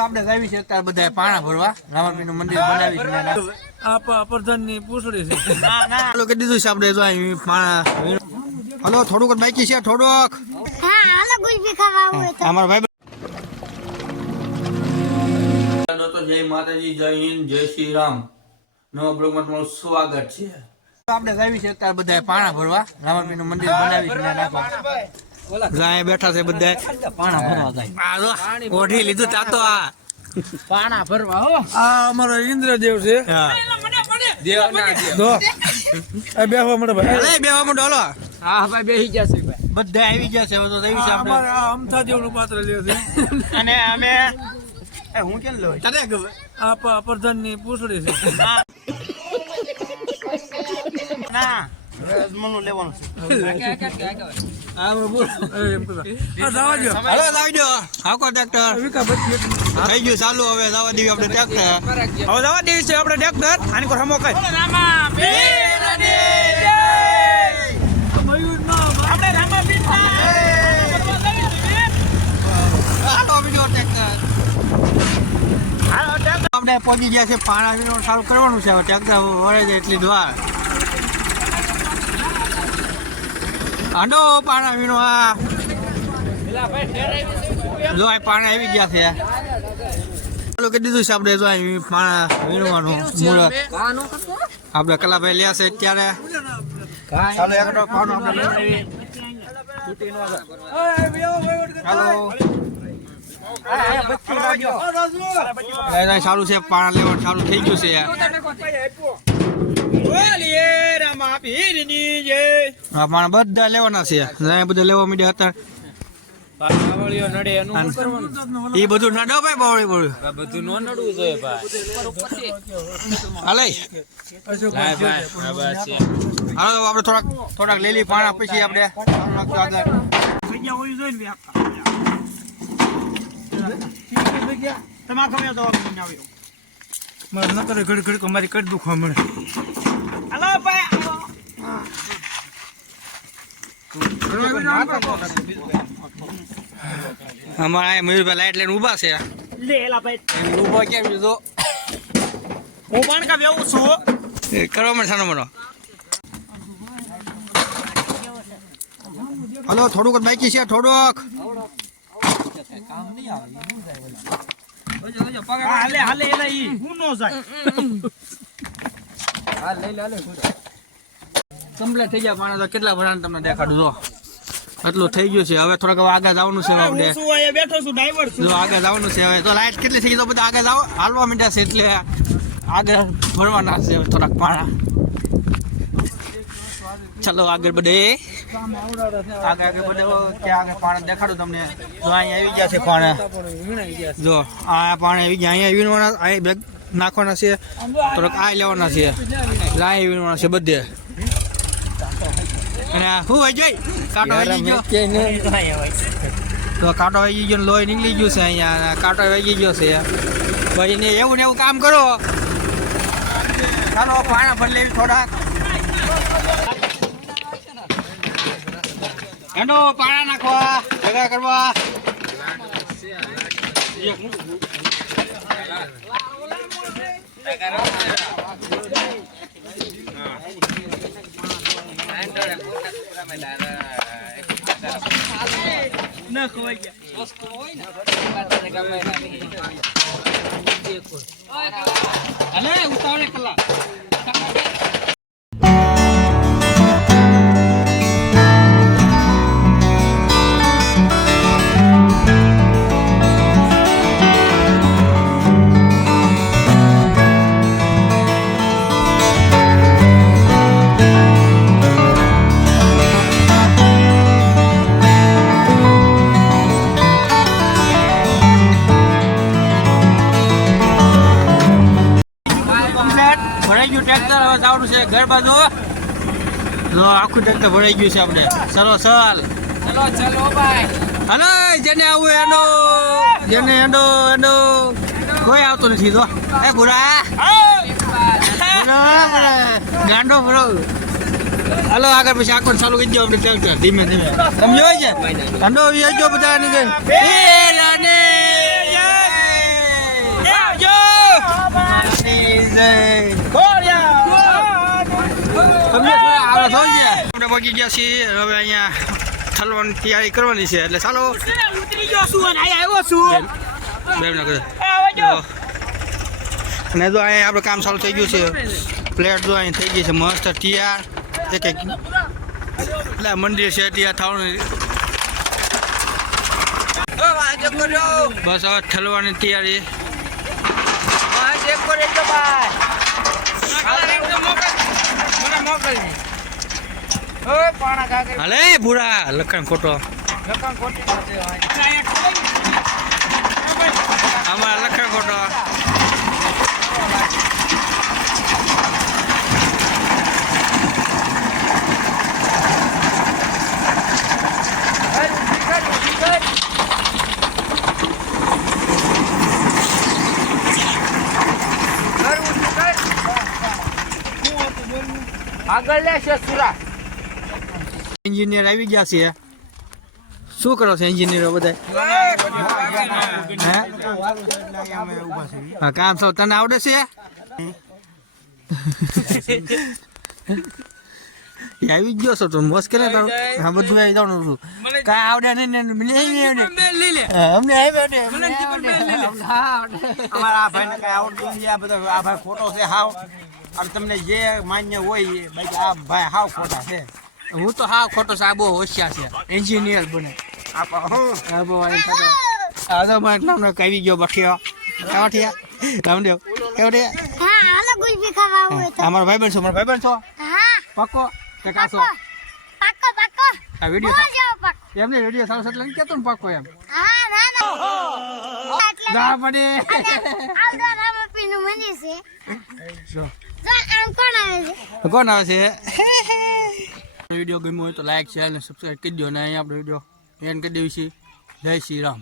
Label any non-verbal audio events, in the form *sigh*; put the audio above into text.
આપણે ગાવી છે અત્યારે બધા પાણા ભરવા. રામાપી નું મંદિર બનાવી. આ પ્રધાનની પૂછડી છે. ચાલુ કે દીધું છે આપણે જો પાણા. હલો થોડુંક બાકી છે થોડુંક. અમારા ભાઈ દોસ્તો જય માતાજી જય હિન્દ જય શ્રી રામ નવા બ્લોગમાં તમારું સ્વાગત છે. આપણે ગાવી છે અત્યારે બધા પાણા ભરવા. રામાપી નું મંદિર બનાવી. ગાય બેઠા છે બધા. પાણા ભરવા જાય આ જો, ઓઢી લીધું તા તો આ. પાણા ભરવા હો. આ અમારો ઇન્દ્રદેવ છે. બેહવા ભાઈ. માંડો હલો. હા ભાઈ બેહી ગયા છે ભાઈ. બધા આવી ગયા છે હવે તો દેવી છે આપણે. આ અમથા દેવનું પાત્ર લે છે. અને અમે એ હું કેમ લો તને ખબર? આ પ્રધાનની પૂછડી છે. ના. રસમનું લેવાનું આપણે પહોંચી ગયા છે પાણા સારું કરવાનું છે. હવે ટ્રેક્ટર વળે છે એટલી દ્વાર હાંડો પાણા વીણવા જો આ પાણા આવી ગયા છે. ચાલુ કરી દીધું છે આપણે જો અહીં પાણા વીણવાનું મુહૂર્ત આપણે કલાભાઈ લ્યા છે અત્યારે. ચાલો છે, પાણા લેવાનું ચાલુ થઈ ગયું છે. પાણા બધા લેવાના છે. અહીંયા બધા લેવા મીડિયા હતા. પાવાળીઓ નડે એનું શું કરવાનું? એ બધું નડો ભાઈ બાવળી બોળ્યું બધું ન નડવું જોઈએ ભાઈ. હાલે. લાય ભાઈ આ બસ છે. હાલો આપણે થોડાક થોડાક લીલી પાણા પછી આપણે. આગળ મારે ન કરે ઘડી ઘડી મારી કઈ દુખવા મળે. અમારા મયુરભાઈ લાઈટ લઈને ઊભા છે. ઊભા કેમ લીધો હું પણ કા બેવું છું કરવા મને સાનો મનો. હલો થોડુંક જ બાકી છે થોડુંક. હાલે હાલે એલા ઈ. હું નો જાય. કમ્પ્લીટ થઈ ગયા પાણા તો કેટલા ભરાને તમને દેખાડું જો. એટલું થઈ ગયું છે. હવે થોડાક આગળ જવાનું છે આપણે. હું બેઠો છું ડ્રાઈવર છું. જો આગળ જવાનું છે હવે. તો લાઈટ કેટલી થઈ ગઈ? તો બધા આગળ જાઓ. હાલવા માંડ્યા છે એટલે આગળ ભરવાના છે હવે થોડાક પાણા ચાલો આગળ બધે. આગળ આગળ બધે. ત્યાં આગળ પાણા દેખાડું તમને. જો અહીંયા આવી ગયા છે પાણા. જો આ પાણી આવી ગયા. અહીંયા વીણવાના અહીં બેગ નાખવાના છે. થોડાક આ લેવાના છે. લાય વીણવાના છે બધે. અને શું હોય જોઈ? કાંટો વાગી ગયો. તો કાંટો વાગી ગયો ને લોહી નીકળી ગયું છે અહીંયા. કાંટો વાગી ગયો છે પછી ને એવું ને એવું કામ કરો. ચાલો પાણા ભરી થોડાક. હેંડો પાણા નાખવા ભેગા કરવા. અલે ઉતાવળે કલાક. હવે છે ઘર બાજુ. લો આખું ટ્રેક્ટર ભરાઈ ગયું છે આપણે. ચલો ચાલ. ચલો ચલો ભાઈ હલો જેને આવું એનો જેને એનો એનો કોઈ આવતું નથી તો એ ભૂરા. ગાંડો ભરો. હલો આગળ પછી આખો ચાલુ કરી દો આપણે ટ્રેક્ટર ધીમે ધીમે. સમજો છે? ગાંડો આવી ગયો બધા ની જય. તમને થોડા આવડે થવું છે આપણે પહોંચી ગયા છીએ. હવે અહીંયા ઠલવાની તૈયારી કરવાની છે. એટલે ચાલો. ઉતરી ગયો છું અને અહીંયા આવ્યો છું બેમ ના જો. અને જો અહીંયા આપણું કામ ચાલુ થઈ ગયું છે. પ્લેટ જો અહીં થઈ ગઈ છે. મસ્ત તૈયાર એક એક. એટલે મંદિર છે ત્યાં થવાનું બસ હવે ઠલવાની તૈયારી. હાલે ભૂરા લખણ ખોટો આમાં લખણ ખોટો આગળ લે છે સુરા. એન્જિનિયર આવી ગયા છે. શું કરો છો એન્જિનિયરો બધા હા? કામ છો તને આવડે છે? આવી ગયો છો તું. મુશ્કેલ હા બધું આવી જવાનું છું કાંઈ આવડે નહીં મને અમને આવડે. અમારા આ ભાઈને કઈ આવડતું નથી આ બધા આ ભાઈ ખોટો છે હાવ. અને તમને જે માન્ય હોય એ બાકી આ ભાઈ હાવ ખોટા છે. હું તો હા ખોટો સાબો હોશિયાર છે. એન્જિનિયર બને. આપો પણ હું આ બહુ આવી ખોટો. આ તો મારે નામનો કઈ ગયો બઠિયો કાવઠિયા રામદેવ કેવડિયા હા હાલો ગુલ્ફી ખાવા હોય તો. અમારો ભાઈબંધ છો મારો ભાઈબંધ છો? હા. પક્કો? કે કાસો પક્કો પક્કો. આ વિડિયો વીડિયો જાવ પક્કો. એમને વીડિયો સારો સટ નહીં કહેતો ને પક્કો એમ. હા ના ના. જા પડે. આવડો રામપીનું મંદિર છે. જો. જો આમ કોણ આવે છે? કોણ આવે છે? *laughs* વીડિયો ગમ્યો હોય તો લાઈક શેર અને સબસ્ક્રાઈબ કરી દો અને અહીંયા આપણે વીડિયો એન્ડ કરી દેવી છે જય શ્રી રામ